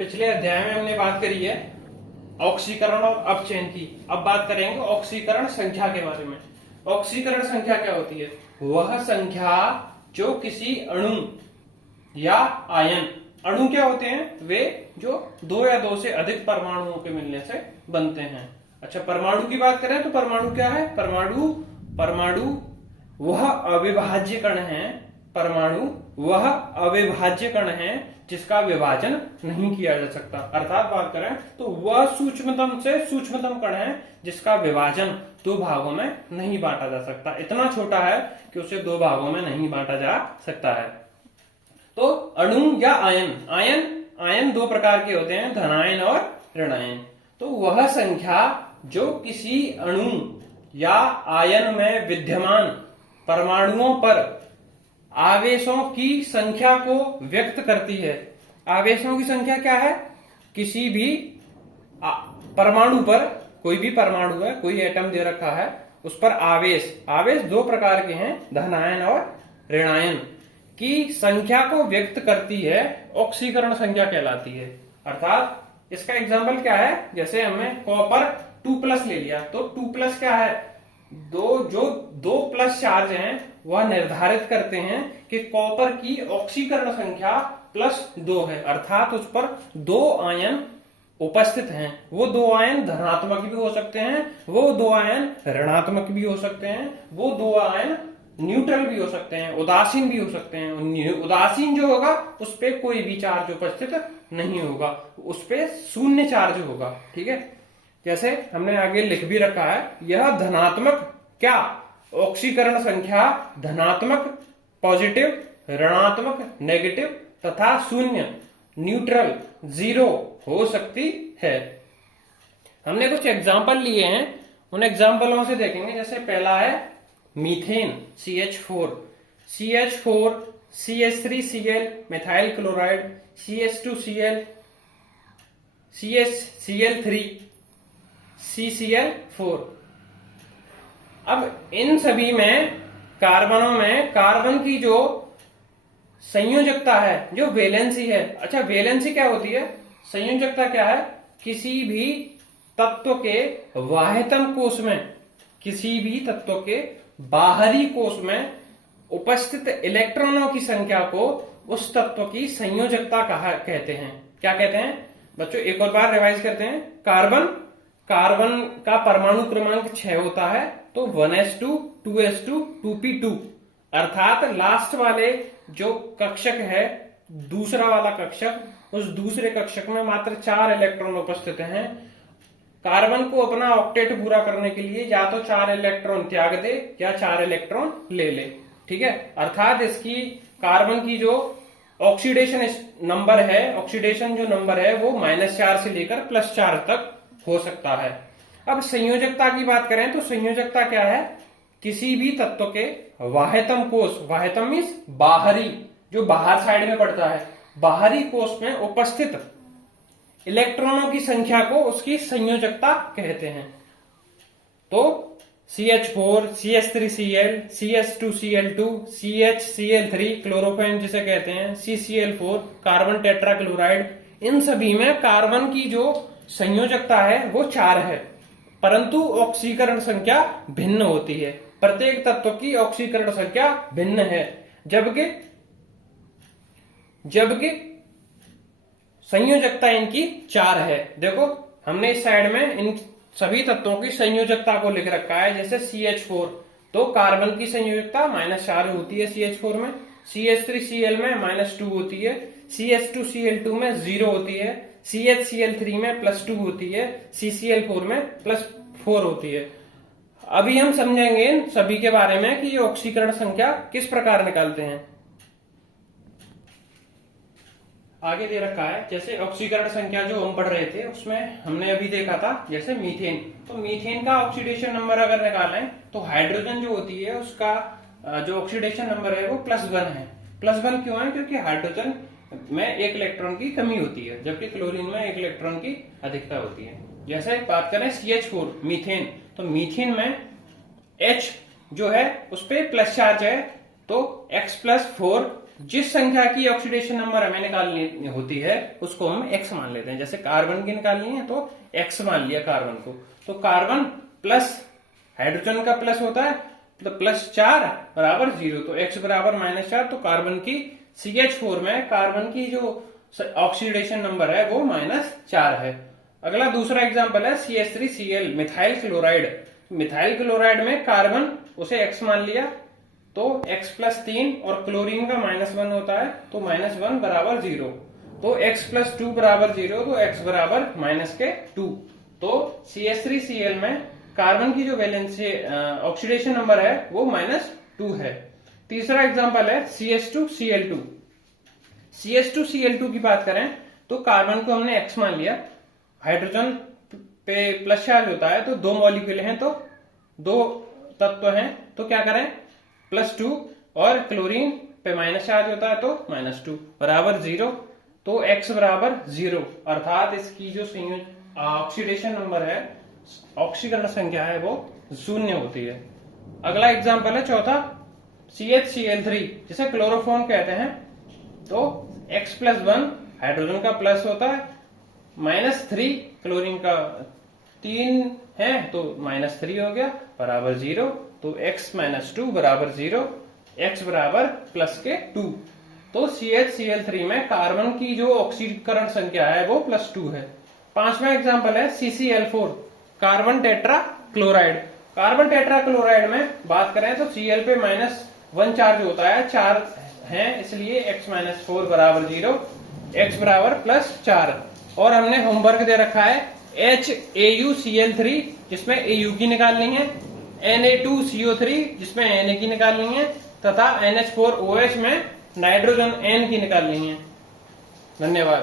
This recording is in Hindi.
पिछले अध्याय में हमने बात करी है ऑक्सीकरण और अपचयन की। अब बात करेंगे ऑक्सीकरण संख्या के बारे में। ऑक्सीकरण संख्या क्या होती है? वह संख्या जो किसी अणु या आयन, अणु क्या होते हैं? वे जो दो या दो से अधिक परमाणुओं के मिलने से बनते हैं। अच्छा, परमाणु की बात करें तो परमाणु क्या है? परमाणु वह अविभाज्य कण है। परमाणु वह अविभाज्य कण है जिसका विभाजन नहीं किया जा सकता। अर्थात बात करें तो वह सूक्ष्मतम से सूक्ष्मतम कण है जिसका विभाजन दो भागों में नहीं बांटा जा सकता। इतना छोटा है कि उसे दो भागों में नहीं बांटा जा सकता है। तो अणु या आयन दो प्रकार के होते हैं, धनायन और ऋणायन। तो वह संख्या जो किसी अणु या आयन में विद्यमान परमाणुओं पर आवेशों की संख्या को व्यक्त करती है। आवेशों की संख्या क्या है? किसी भी परमाणु पर, कोई भी परमाणु है, कोई एटम दे रखा है, उस पर आवेश दो प्रकार के हैं, धनायन और ऋणायन की संख्या को व्यक्त करती है, ऑक्सीकरण संख्या कहलाती है। अर्थात इसका एग्जाम्पल क्या है? जैसे हमने कॉपर 2+ ले लिया, तो 2+ क्या है? दो प्लस चार्ज हैं वह निर्धारित करते हैं कि कॉपर की ऑक्सीकरण संख्या +2 है। अर्थात उस पर दो आयन उपस्थित हैं। वो दो आयन धनात्मक भी हो सकते हैं, वो दो आयन ऋणात्मक भी हो सकते हैं, वो दो आयन न्यूट्रल भी हो सकते हैं, उदासीन भी हो सकते हैं। उदासीन जो होगा उस पर कोई भी चार्ज उपस्थित नहीं होगा, उस पर शून्य चार्ज होगा। ठीक है, जैसे हमने आगे लिख भी रखा है, यह धनात्मक क्या ऑक्सीकरण संख्या धनात्मक पॉजिटिव, ऋणात्मक नेगेटिव तथा शून्य न्यूट्रल 0 हो सकती है। हमने कुछ एग्जाम्पल लिए हैं, उन एग्जाम्पलों से देखेंगे। जैसे पहला है methane CH4, CH3Cl methyl chloride, CH2Cl, CH3 CCl4। अब इन सभी में कार्बनों में कार्बन की जो संयोजकता है, जो वैलेंसी है। अच्छा, वैलेंसी क्या होती है? संयोजकता क्या है? किसी भी तत्व के बाह्यतम कोश में, किसी भी तत्व के बाहरी कोश में उपस्थित इलेक्ट्रॉनों की संख्या को उस तत्व की संयोजकता कहते हैं। क्या कहते हैं बच्चों? एक और बार रिवाइज करते हैं। कार्बन का परमाणु क्रमांक 6 होता है, तो 1s2 2s2 2p2। अर्थात लास्ट वाले जो कक्षक है, दूसरा वाला कक्षक, उस दूसरे कक्षक में मात्र 4 इलेक्ट्रॉन उपस्थित हैं। कार्बन को अपना ऑक्टेट पूरा करने के लिए या तो 4 इलेक्ट्रॉन त्याग दे या 4 इलेक्ट्रॉन ले ले। ठीक है, अर्थात इसकी कार्बन की जो ऑक्सीडेशन नंबर है, ऑक्सीडेशन जो नंबर है वो -4 से लेकर +4 तक हो सकता है। अब संयोजकता की बात करें तो संयोजकता क्या है? किसी भी तत्व के बाह्यतम कोश, बाह्यतम मीन्स बाहरी, जो बाहर साइड में पड़ता है, बाहरी कोश में उपस्थित इलेक्ट्रॉनों की संख्या को उसकी संयोजकता कहते हैं। तो CH4, CH3Cl, CH2Cl2, CHCl3 क्लोरोफेन जिसे कहते हैं, CCl4 कार्बन टेट्राक्लोराइड, इन सभी में कार्बन की जो संयोजकता है वो 4 है, परंतु ऑक्सीकरण संख्या भिन्न होती है। प्रत्येक तत्व की ऑक्सीकरण संख्या भिन्न है, जबकि संयोजकता इनकी 4 है। देखो, हमने इस साइड में इन सभी तत्वों की संयोजकता को लिख रखा है। जैसे CH4, तो कार्बन की संयोजकता -4 होती है CH4 में, CH3Cl में -2 होती है, CH2Cl2 में 0 होती है, CHCl3 में +2 होती है, CCl4 में +4 होती है। अभी हम समझेंगे इन सभी के बारे में कि ये ऑक्सीकरण संख्या किस प्रकार निकालते हैं। आगे दे रखा है, जैसे ऑक्सीकरण संख्या जो हम पढ़ रहे थे उसमें हमने अभी देखा था, जैसे मीथेन। तो मीथेन का ऑक्सीडेशन नंबर अगर निकालें तो हाइड्रोजन जो होती है उसका जो ऑक्सीडेशन नंबर है वो +1 है। +1 क्यों है? क्योंकि हाइड्रोजन में 1 इलेक्ट्रॉन की कमी होती है, जबकि क्लोरीन में 1 इलेक्ट्रॉन की अधिकता होती है। जैसे बात करें CH4 मीथेन, तो मीथेन में H जो है उस पर प्लस चार्ज है, तो X+4 जिस संख्या की ऑक्सीडेशन नंबर हमें निकालनी होती है उसको हम x मान लेते हैं। जैसे कार्बन की निकालनी है तो x मान लिया कार्बन को। तो कार्बन प्लस हाइड्रोजन का प्लस होता है तो +4 बराबर 0, तो x बराबर -4। तो कार्बन की CH4 में कार्बन की जो ऑक्सीडेशन नंबर है वो -4 है। अगला दूसरा एग्जांपल है CH3Cl methyl chloride. Methyl chloride में कार्बन उसे x मान लिया तो x+3 और क्लोरीन का -1 होता है तो -1 बराबर 0। तो x+2 बराबर 0 तो x बराबर -2। तो CH3Cl में कार्बन की जो वैलेंस ऑक्सीडेशन नंबर है वो -2 है। तीसरा एग्जांपल है CH2Cl2। CH2Cl2 की बात करें तो कार्बन को हमने x मान लिया, हाइड्रोजन पे प्लस चार्ज होता है तो 2 मॉलिक्यूल हैं तो 2 तत्व हैं तो क्या करें +2, और क्लोरीन पे माइनस चार्ज होता है तो -2 बराबर 0। तो x बराबर 0 अर्थात इसकी जो ऑक्सीडेशन नंबर है, ऑक्सीकरण संख्या है वो 0 होती है। अगला एग्जांपल है चौथा CHCl3 जिसे क्लोरोफॉर्म कहते हैं। तो x+1 हाइड्रोजन का प्लस होता है, -3 क्लोरीन का 3 है तो -3 हो गया बराबर 0। तो x-2 बराबर 0, x बराबर +2। तो CHCl3 में कार्बन की जो ऑक्सीकरण संख्या है वो +2 है। पांचवा एग्जांपल है CCl4 carbon tetra chloride. Carbon tetra chloride में बात करें तो Cl पे -1 चार्ज होता है, 4 है इसलिए x-4 बराबर 0, x बराबर +4। और हमने होमवर्क दे रखा है HAuCl3 जिसमें Au की निकालनी है, Na2CO3 जिसमें Na की निकालनी है तथा NH4OH में नाइट्रोजन N की निकालनी है। धन्यवाद।